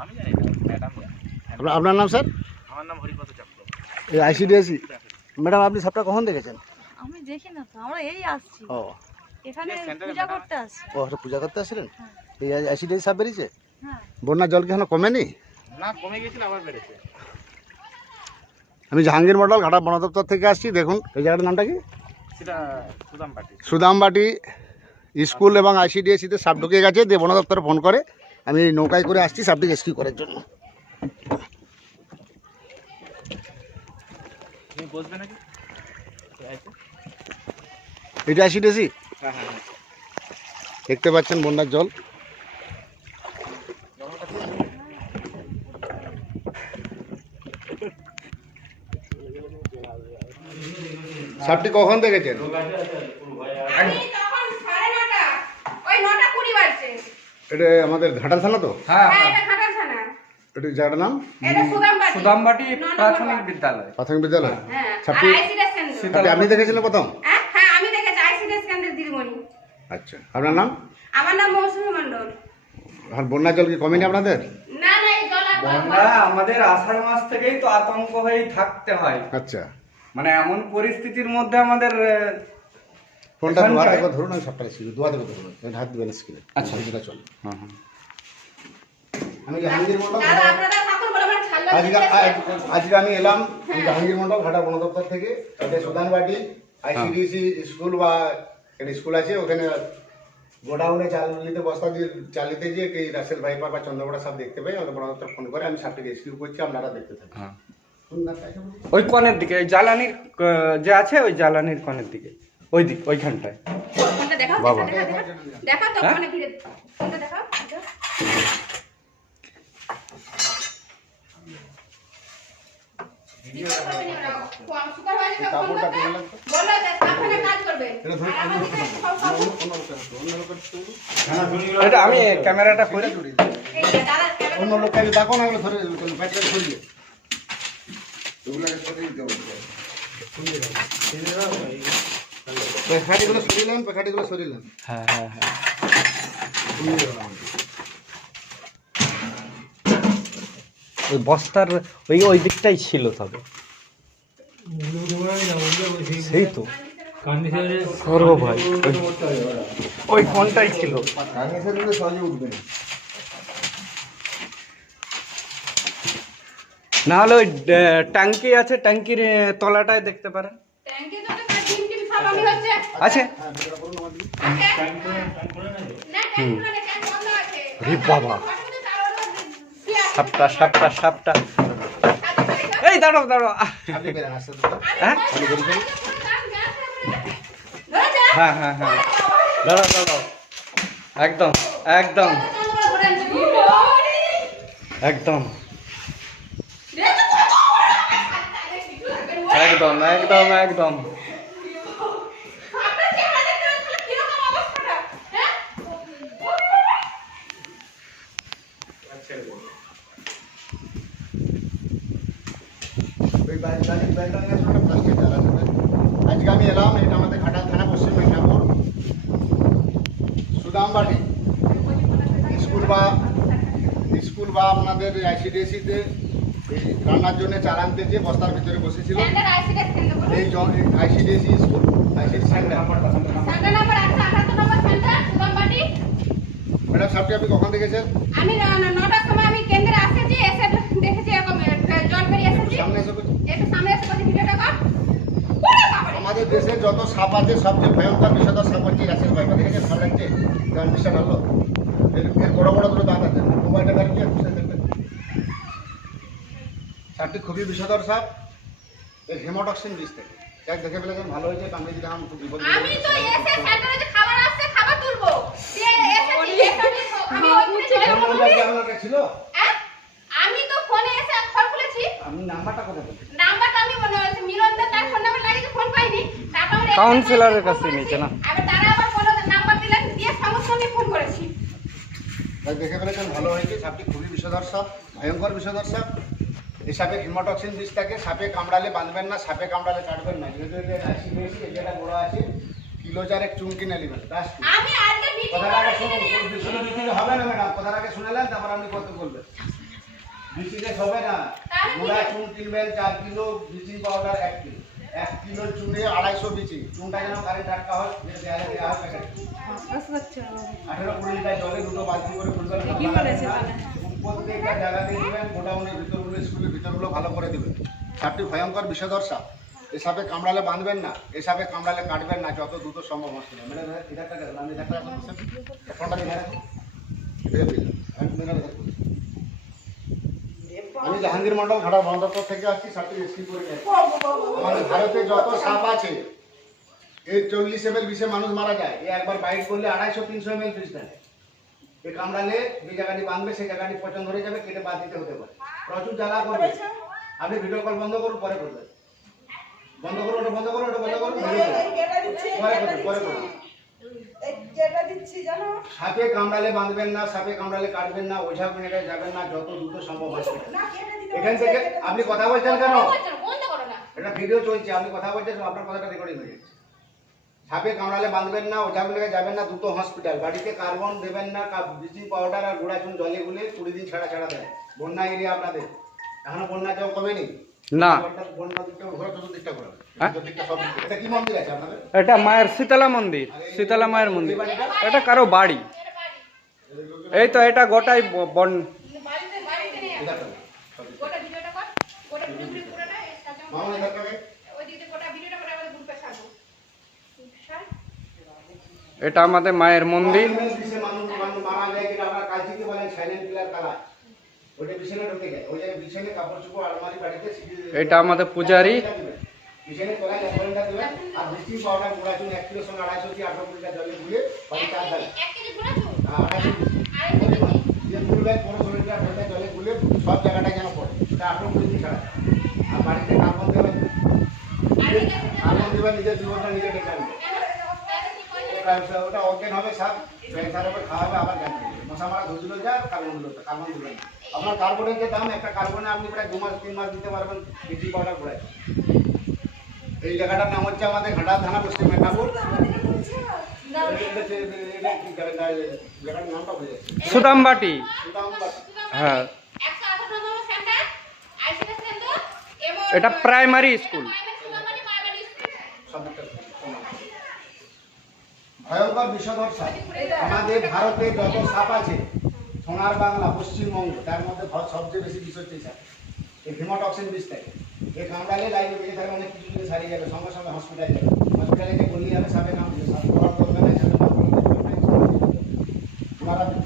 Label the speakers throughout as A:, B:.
A: আমি জানি ম্যাডাম
B: আপনার আপনার নাম স্যার?
A: আমার নাম হরিপদ চক্র
B: এই আইসিডিএসি ম্যাডাম আপনি সাপটা কখন দেখেছেন?
C: আমি দেখি না তো আমরা এই আসছি।
B: ও।
C: এখানে পূজা করতে আসছি।
B: ও ওটা পূজা করতে আসছিলেন? এই আইসিডিএসি সাপ বেরিয়েছে?
C: হ্যাঁ।
B: বন্যার জল কি এখনও কমেনি?
A: না কমে গেছিল আবার বেড়েছে।
B: আমি জাহাঙ্গীর মন্ডল ঘাটা বন দপ্তর থেকে আসছি দেখুন। এই জায়গাটার নামটা কি?
A: সেটা সুদাম পাটি
B: সুদামবাটি স্কুল এবং আইসিডিএসিতে সাপ ঢুকে গেছে দিয়ে বন দপ্তরে ফোন করে। আমি এই নৌকায় করে আসছি সাপটি রেস্কিউ করার জন্য? এটা আইসিডিএসি
A: হ্যাঁ হ্যাঁ হ্যাঁ।
B: দেখতে পাচ্ছেন বন্যার জল সাপটি কখন দেখেছেন এটা আমাদের ঘাটালছানা তো?
D: হ্যাঁ
E: হ্যাঁ। এটা থানা
B: এটা জায়গাটার নাম?
E: সুদামবাটি।
D: প্রাথমিক বিদ্যালয়।
B: প্রাথমিক বিদ্যালয়?
E: হ্যাঁ
B: আপনি দেখেছিলেন প্রথম?
E: হ্যাঁ হ্যাঁ আমি দেখেছি আইসিডি কেন্দ্রের দিদিমণি।
B: আচ্ছা আপনার নাম?
E: আমার নাম মৌসুমী মণ্ডল।
B: আর বন্যার জল কি কমেনি আপনাদের?
E: না না এই জল
D: বন্যা আমাদের আষাঢ় মাস থেকেই তো আতঙ্ক হয়েই থাকতে হয়।
B: আচ্ছা।
D: মানে এমন পরিস্থিতির মধ্যে আমাদের
B: ফোনটা
D: এখানটায়-
B: দুয়ার ধরুন আমি সবটা স্ক্রিনে দুয়ার থেকে ধরুন এই হাত দিবেন স্ক্রিনে আচ্ছা। যেটা চলে। আমি জাহাঙ্গীর মন্ডল আজকে। আজকে আমি এলাম জাহাঙ্গীর মন্ডল ঘাটা বন দপ্তর থেকে। এটা সুদানবাটি আইসিডিসি স্কুল বা একটা স্কুল আছে ওখানে গোডাউনে চাল নিতে বস্তা দিয়ে চাল নিতে গিয়ে এই রাসেল ভাইপার বা চন্দ্রপড়া সব দেখতে পাই আমাদের বন দপ্তর ফোন করে আমি সাপটি রেস্কিউ করছি আপনারা দেখতে থাকুন।
D: হ্যাঁ। ওই কনের দিকে ওই জ্বালানির যে আছে ওই জ্বালানির কনের দিকে। ওই দিক ওইখানটায় বাবা।
E: দেখাও, দেখাও, দেখাও। তো।
D: হ্যাঁ? আমি ক্যামেরাটা করি।
B: অন্য লোককে দেখো না এগুলো সরিয়ে
D: হ্যাঁ হ্যাঁ হ্যাঁ। ওই বস্তার ওই ওই দিকটাই ছিল তবে। সেই তো। সর্ব ভাই ওই- ছিল।
B: না
D: হলে ওই ট্যাঙ্কি আছে ট্যাঙ্কির তলাটায় দেখতে পারেন। আছে। রে বাবা। সাপটা সাপটা সাপটা। এই দাঁড়াও দাঁড়াও।
B: আস্তে আস্তে
D: হ্যাঁ? হ্যাঁ হ্যাঁ হ্যাঁ। দাঁড়াও দাঁড়াও। একদম একদম। একদম। একদম একদম একদম।
B: প্লাস্টিক আজকে আমি এলাম এটা আমাদের ঘাটাল থানা পশ্চিম মেদিনীপুর। সুদামবাটি স্কুল বা স্কুল বা আপনাদের আইসিডিএসিতে এই রান্নার জন্য চাল আনতে যে বস্তার ভিতরে বসেছিল। এই ICDS school ICD centre madam সাপটি আপনি কখন দেখেছেন?
E: আমি নটার সময় আমি কেন্দ্রে আসেছি এসে দেখেছি এরকম জল বেরিয়ে এসেছি
B: সামনে এসে বলুন।
E: একটু সামনে এসে বলছি ভিডিওটা কর ওরে বাবারে!
B: আমাদের দেশে যত সাপ আছে সবচেয়ে ভয়ঙ্কর বিষধর সাপ হচ্ছে রাসেল ভাইপার দেখেছেন সাপ লাগছে। গান বিষটা ঢাললো এর এর বড় বড় দুটো দাঁত আছে। মোবাইলটা দেখবেন সাপটি খুবই বিষধর সাপ। এর হেমোটক্সিন বিষ থেকে। যাক দেখে ফেলেছেন ভালো হয়েছে। কামড়ে দিলে আমার খুব বিপদ
E: আমি তো এসে সেন্টারে খাবার আসছে খাবার তুলবো। দিয়ে এসে আমি
B: কাছে ছিল
E: হ্যাঁ? আমি তো ফোনে এসে ফোন
B: নাম্বারটা কোথায়
E: নাম্বারটা আমি মনে হচ্ছে মিলন দা তার ফোন নাম্বার লাগিয়ে ফোন পাইনি। তারপর
D: কাউন্সিলরের কাছে। নিচে না?
E: আবার তারা আবার ফোন নাম্বার দিলেন দিয়ে সঙ্গে সঙ্গে ফোন করেছি।
B: দেখে ফেলেছেন ভালো হয়েছে। সাপটি খুবই বিষধর সাপ ভয়ঙ্কর বিষধর সাপ এই সাপে হিমোটক্সিন বিষ থাকে সাপে কামড়ালে বাঁধবেন না সাপে কামড়ালে কাটবেন না। যেহেতু রাশি বড় আছে কিলো চারেক চুমকি না নেবেন দাস
E: আমি আজকে মিটিং
B: কথাটা আগে শুনুন
E: করে
B: কোনো বিষয় দিতে হবে না ম্যাডাম। কথাটা আগে শুনেলেন তারপর আপনি কত বলবেন। বৃষ্টিতে হবে না। গোড়া চুন কিনবেন চার কিলো ব্লিচিং পাউডার এক কিলো। এক কিলো চুনে আড়াইশো বিচি চুনটা যেন কারেন্ট টাটকা হয় দেয়ালে দেওয়া হয় প্যাকেট আঠেরো কুড়ি লিটার জলে দুটো বালতি করে ফুলবেন? প্রত্যেকটা জায়গাতে দিবেন গোডাউনের ভিতরগুলো স্কুলের ভিতরগুলো ভালো করে দিবেন। সাপটি ভয়ঙ্কর বিষধর সাপ এ সাপে কামড়ালে বাঁধবেন না এ সাপে কামড়ালে কাটবেন না যত দ্রুত সম্ভব হসপিটাল মেরে ধরে ইধারটা গেল আমি দেখা ফোনটা দিকে রাখো দিয়ে দিলাম। আমি মেরে ধরে- আমি জাহাঙ্গীর মন্ডল ঘাটা বন্দরপুর থেকে আসছি করে নিয়ে আমাদের ভারতে যত সাপ আছে এই চল্লিশ এম এল বিষে মানুষ মারা যায়। এ একবার বাইট করলে আড়াইশো, তিনশো এম এল বিষ দেয়। এ কামড়ালে যে জায়গাটি বাঁধবে, সেই জায়গাটি পচন ধরে যাবে, কেটে বাদ দিতে হতে পারে। প্রচুর জ্বালা করবে। আপনি ভিডিও কল বন্ধ করুন, পরে করবেন। বন্ধ করুন, ওটা বন্ধ করুন, ওটা বন্ধ করুন। পরে করুন পরে করুন। সাপে কামড়ালে বাঁধবেন না সাপে কামড়ালে কাটবেন না ওঝা কিনে যাবেন না যত দ্রুত সম্ভব হসপিটাল এখান থেকে আপনি কথা বলছেন কেন?
E: বন্ধ করো না।
B: এটা ভিডিও চলছে আপনি কথা বলছেন আপনার কথাটা রেকর্ডিং হয়ে যাচ্ছে। সাপে কামড়ালে বাঁধবেন না ওঝা মিলে যাবেন না দুটো হসপিটাল বাড়িতে কার্বন দেবেন না ব্লিচিং পাউডার আর গুঁড়া চুন জলে গুলে কুড়ি দিন ছাড়া ছাড়া দেয়। বন্যা এরিয়া আপনাদের। এখনও বন্যা কেউ কমেনি?
D: না। হ্যাঁ?
B: এটা
D: মায়ের শীতলা মন্দির, শীতলা মায়ের মন্দির। এটা কারও বাড়ি। এই তো এটা গোটাই বন।
B: এটা
E: আমাদের
D: মায়ের মন্দির।
B: কালা ওইটা বিছানে ঢুকে যায়। ওই জায়গায় বিছানে কাপড় চোপড় আলমারি বাড়িতে সিঁড়ি-
D: এটা আমাদের পূজারি।
B: বিছানে তলায় ল্যাম্পোয়েনটা দেবেন আর ব্লিচিং পাউডার গুঁড়া চুন এক কিলোর সঙ্গে আড়াইশো কি আঠারো লিটার জলে গুলে বাড়ি চার দেয়
E: চুন
B: আড়াইশো
E: আড়াইশো কেজি?
B: দিয়ে পনেরো লিটার ঘন্টায় জলে গুলে সব জায়গাটায় যেন পড়ে। এটা আঠারো কুড়ি ছাড়া। আর বাড়িতে কার্বন দেবেন কার্বন দেবেন নিজের জীবনটা নিজে ডেকে আনবে ওটা ওটা অজ্ঞান হবে সাপ সার উপর খাওয়াবে আবার জ্ঞান করবে মশা মারা ধুছিল যা কার্বন দিল কার্বন দিবেন আপনার কার্বনের যে দাম একটা কার্বনে আপনি প্রায় দু মাস তিন মাস দিতে পারবেন ব্লিচিং পাউডার ঘোরায়। এই জায়গাটার নাম হচ্ছে আমাদের ঘাটা থানা পশ্চিম মেদিনীপুর।
D: সুদামবাটি।
B: সুদামবাটি।
D: হ্যাঁ। এটা প্রাইমারি স্কুল
E: প্রাইমারি স্কুল মানে প্রাইমারি স্কুল
B: শব্দটা সমান। ভয়ঙ্কর বিষধর সাপ আমাদের ভারতে যত সাপ আছে, সোনার বাংলা, পশ্চিমবঙ্গ, তার মধ্যে সবচেয়ে বেশি বিষ হচ্ছে সাপ। এই হিমোটক্সিন বিষ থাকে এই কামড়ালে লাইনে বেঁচে থাকে অনেক কিছু কিছু সারিয়ে যাবে, সঙ্গে সঙ্গে হসপিটালে যাবে। হসপিটালে যে বলি যাবে সাপে কামড়ে সাপ করার দরকার নেই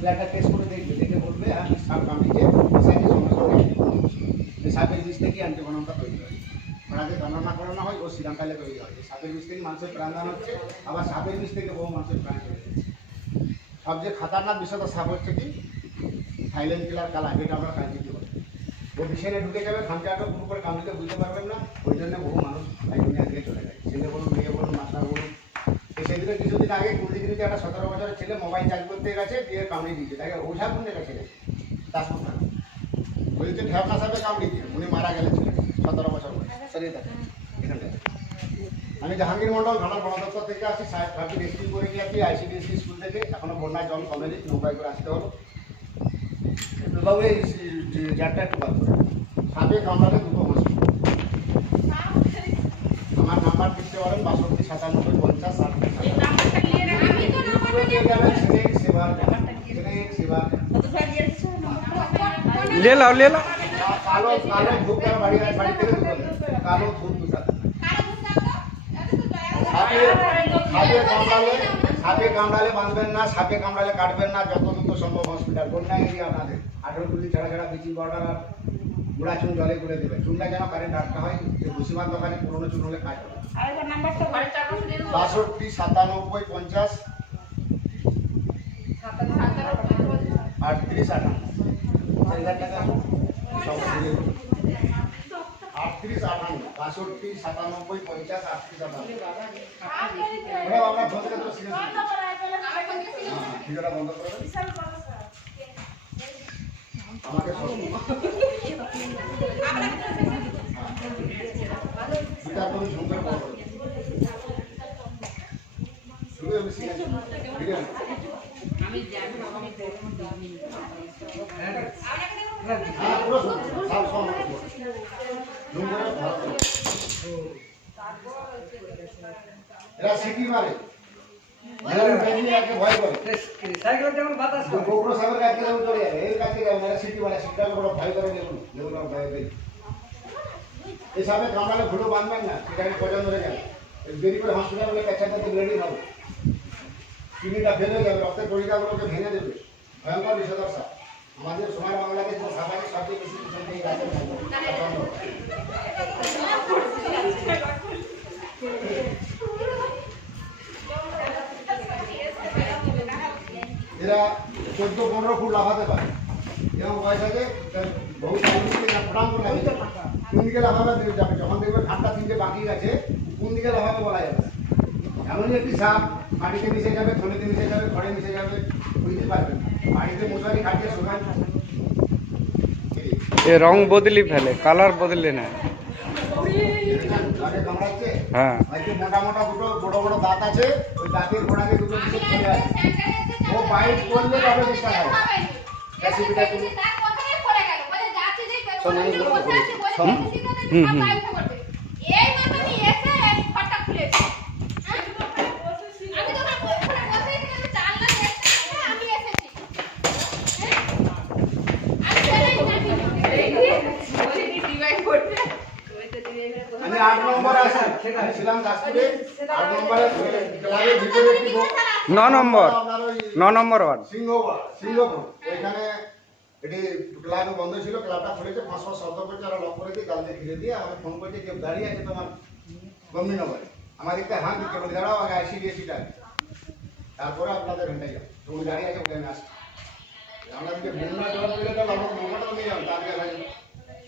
B: ব্লাডটা টেস্ট করে দেখবে, দেখে বলবে হ্যাঁ সাপ কামড়েছে সাইডে সঙ্গে সঙ্গে সাপের বিষ থেকে তৈরি হয় ওনাদের গণনা করানো হয়, ও সিরামটালে তৈরি হয় সাপের বিষ থেকে মানুষের প্রাণদান হচ্ছে, আবার সাপের বিষ থেকে বহু মানুষের প্রাণ চলে সবচেয়ে খাতারনাক বিষয়টা সাপ হচ্ছে কি? থাইল্যান্ড কিলার কালা, যেটা আমরা কাজ দিতে ও বিষয়ে ঢুকে যাবে খামচাটা পুরো করে কামড়িতে বুঝতে পারবেন না। ওই জন্য বহু মানুষ দুনিয়া থেকে চলে যায়। ছেলে বলুন, মেয়ে বলুন, মাস্টার বলুন। তো সেদিনে কিছুদিন আগে কুলদিগিরিতে একটা সতেরো বছরের ছেলে মোবাইল চার্জ করতে গেছে, দিয়ে কামড়িয়ে দিয়েছে। তাকে ওঝা কোন ছেলে দাসপুর বলছে, ঢেপনা সাপে কামড়িয়ে দিয়ে উনি মারা গেলেন সতেরো বছর বয়স। সরিয়ে থাকে এখানটায়। আমি জাহাঙ্গীর মন্ডল ঘাটার বন দপ্তর থেকে আসছি সাহেব ভাবি রেস্কিউ করে নিয়ে আসছি আইসিডিএসসি স্কুল থেকে। এখনও বন্যার জল কমেনি নৌকায় করে আসতে হলো। বাবু এই জারটা একটু বাদ করে সাপে কামড়ালে দুটো হসপিটাল আমার নাম্বার দিতে পারেন বাষট্টি সাতানব্বই পঞ্চাশ ষাট সেবার সেবার
D: লে লাও লে লাও
B: কালো ধূপটার বাড়ি বাড়ি থেকে কালো ধূপ সাপে সাপে কামড়ালে সাপে কামড়ালে বাঁধবেন না সাপে কামড়ালে কাটবেন না যত দ্রুত সম্ভব হসপিটাল বন্যা এরিয়া আপনাদের আঠেরো কুড়ি ছাড়া ছাড়া ব্লিচিং পাউডার আর গুঁড়া চুন জলে করে দেবে। চুনটা যেন কারেন্ট আটকা হয় যে ভুসিমার দোকানে পুরোনো চুন হলে কাজ হবে। বাষট্টি সাতানব্বই পঞ্চাশ। আটত্রিশ আটান্ন। আটত্রিশ আটান্ন বাষট্টি সাতানব্বই পঞ্চাশ আটত্রিশ আটান্ন। ওরা আপনার ফোন থেকে তো সিরিয়াস
E: আমার ফোন থেকে
B: হ্যাঁ, ভিডিওটা বন্ধ করে আমাকে সব- বিচার সুন্দর করে শুধু আমি serious ভিডিও
E: দেখো
B: হ্যাঁ, এরা সিটি মারে।
D: সাইকেল যেমন বাতাস
B: গৌর সাহেবের কাছে যেমন চলে যায় এর কাছে যাও এরা সিটি মারে সিটটাকে বড় ভয় করে দেখুন। দেখুন ভয় দেয় এই সামনে কামড়ালে ভুলো বাঁধবেন না সেটাকে পছন্দ হয়ে যাবে দেরি করে হসপিটালে কাছাকাছি রেডি থাকো কিডনিটা ফেল যাবে রক্তের কড়িকাগুলোকে ভেঙে দেবে। ভয়ঙ্কর বিষদর্শা আমাদের সময় বাংলাদেশ যে সাবানের সবচেয়ে বেশি পিছন থেকে গাছের এরা চোদ্দ পনেরো ফুট লাফাতে পারে। এরকম বয়স আছে বহু ফটাম করে লাগে। কোন দিকে লাফাবে যাবে যখন দেখবে খাটটা তিনটে বাকি আছে কোন দিকে লাফাবে বলা যাবে না। এমনই একটি সাপ মাটিতে মিশে যাবে থলিতে মিশে যাবে ঘরে মিশে যাবে বুঝতে পারবেন বাড়িতে মশারি খাটিয়ে শোকান
D: এ রং বদলি ফেলে কালার বদলে
B: কামড়াচ্ছে?
D: হ্যাঁ।
B: মোটা মোটা দুটো বড় বড় দাঁত আছে ওই দাঁতের গোড়াকে দুটো ও বাইট করলে তবে ডিস্টার্ব হবে রেসিপিটা তুমি
D: হুম, হুম।
E: হ্যাঁ? আমি হ্যাঁ?
B: আট নম্বরে আছি ছিলাম দাসপুরে আট নম্বরে ক্লাবের ভিতরে
D: ন নম্বর ন নম্বর ওয়ার্ড।
B: সিংহ সিংহপুর ওইখানে এটি ক্লাব বন্ধ ছিল, ক্লাবটা খুলেছে পাঁচ পাঁচ শব্দ করছে ওরা লক করে দিয়ে ঘিরে দিয়ে আমাকে ফোন করছে, কেউ দাঁড়িয়ে আছে তোমার গম্ভীরনগরে। আমার দেখতে হাঁ দিচ্ছে বলে দাঁড়াও আগে আইসিডিএসিটা তারপরে আপনাদের ঘন্টায় যাও দাঁড়িয়ে আছে আমি আসছি আমাদেরকে নিয়ে যাব তার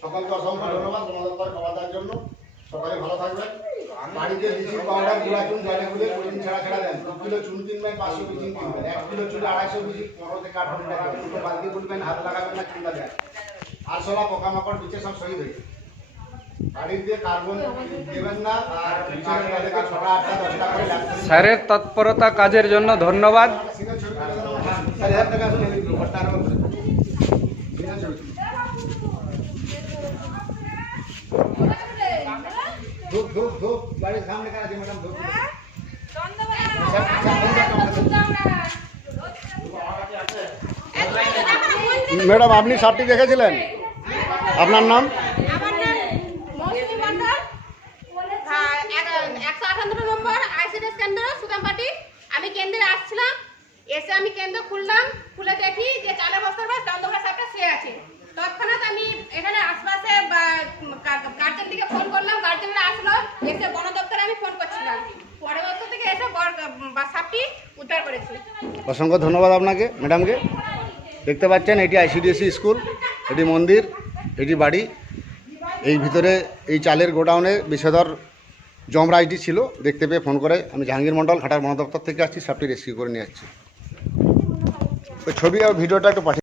B: সকলকে অসংখ্য ধন্যবাদ, তোমাদের দেওয়ার জন্য। সকালে ভালো থাকবেন। বাড়িতে বিচিং পাউডার গুঁড়া চুন জানে বলে প্রতিদিন ছাড়া ছাড়া দেন। দু কিলো চুন কিনবেন পাঁচশো বিচিং কিনবেন। এক কিলো চুন আড়াইশো বিচিং পনেরো থেকে আঠারো টাকা দুটো বালতি খুলবেন হাত লাগাবেন না চুনটা দেন। আরশোলা পোকামাকড় বিচে সব শহীদ হয়ে দশটা
D: স্যারের তৎপরতা কাজের জন্য ধন্যবাদ।
B: ধূপ ধূপ ধূপ বাড়ির সামনে কারা আছে ম্যাডাম ধূপ। ম্যাডাম আপনি সাপটি দেখেছিলেন আপনার নাম
E: আমার নাম মৌসুমী মণ্ডল হ্যাঁ, এক- একশো আটান্ন নম্বর আইসিডিএস কেন্দ্র সুদামপাটি আমি কেন্দ্রে আসছিলাম এসে আমি কেন্দ্র খুললাম খুলে দেখি যে চালের বস্তার পাশ দন্দকরা সাহেবটা শুয়ে আছে তৎক্ষণাৎ আমি এখানে আশপাশে গার্জেন দিকে ফোন করলাম গার্জেনরা আসলো এসে বন দপ্তরে আমি ফোন করছিলাম পরে দপ্তর
B: অসংখ্য ধন্যবাদ আপনাকে, ম্যাডামকে। দেখতে পাচ্ছেন, এটি আইসিডিএসি স্কুল, এটি মন্দির, এটি বাড়ি। এই ভিতরে, এই চালের গোডাউনে বিষধর জমরাইটি ছিল, দেখতে পেয়ে ফোন করে, আমি জাহাঙ্গীর মন্ডল ঘাটার বন দপ্তর থেকে আসছি, সাপটি রেস্কিউ করে নিয়ে আসছি। ওই ছবি আর ভিডিওটা একটু পাঠিয়ে